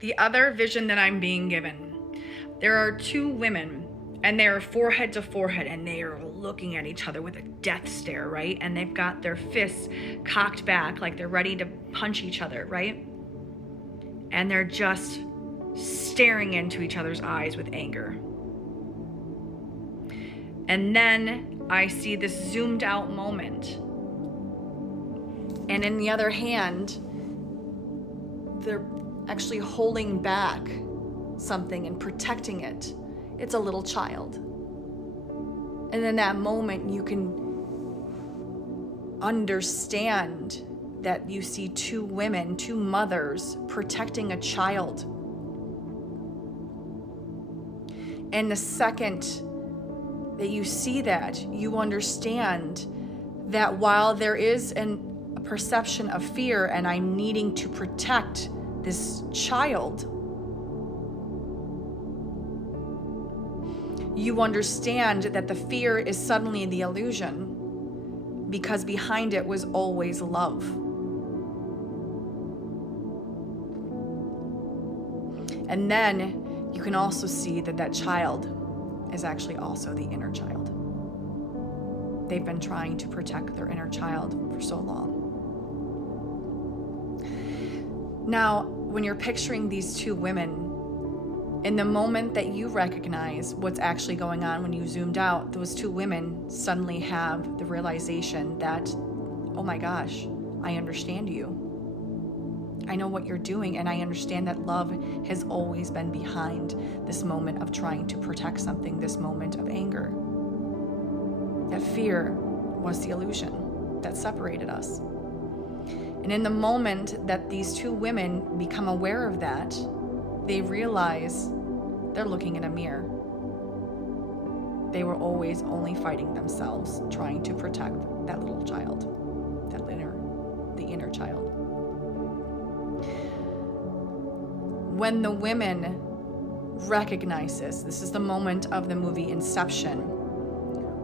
The other vision that I'm being given, there are two women and they're forehead to forehead and they are looking at each other with a death stare, right? And they've got their fists cocked back like they're ready to punch each other, right? And they're just staring into each other's eyes with anger. And then I see this zoomed out moment. And in the other hand, they're actually holding back something and protecting it. It's a little child. And in that moment, you can understand that you see two women, two mothers protecting a child. And the second that you see that, you understand that while there is a perception of fear and I'm needing to protect this child, you understand that the fear is suddenly the illusion because behind it was always love. And then you can also see that that child is actually also the inner child. They've been trying to protect their inner child for so long. Now, when you're picturing these two women, in the moment that you recognize what's actually going on when you zoomed out, those two women suddenly have the realization that, oh my gosh, I understand you. I know what you're doing, and I understand that love has always been behind this moment of trying to protect something, this moment of anger. That fear was the illusion that separated us. And in the moment that these two women become aware of that, they realize they're looking in a mirror. They were always only fighting themselves, trying to protect that little child, the inner child. When the women recognize this is the moment of the movie Inception,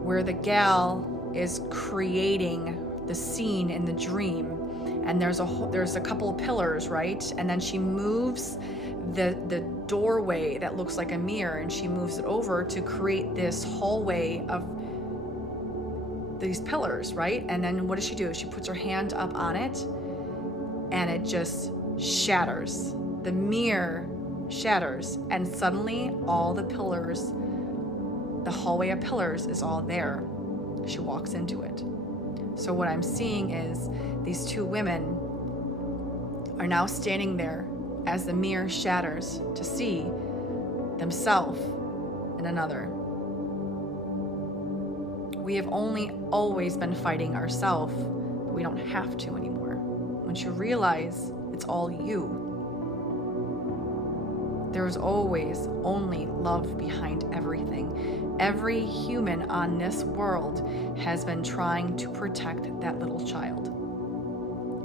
where the gal is creating the scene in the dream, and there's a couple of pillars, right? And then she moves the doorway that looks like a mirror, and she moves it over to create this hallway of these pillars, right? And then what does she do? She puts her hand up on it, and it just shatters. The mirror shatters, and suddenly all the pillars, the hallway of pillars is all there. She walks into it. So what I'm seeing is these two women are now standing there as the mirror shatters to see themselves in another. We have always been fighting ourselves, but we don't have to anymore. Once you realize it's all you, there is always only love behind everything. Every human on this world has been trying to protect that little child.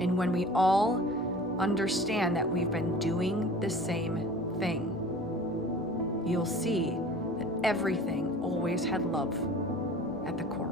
And when we all understand that we've been doing the same thing, you'll see that everything always had love at the core.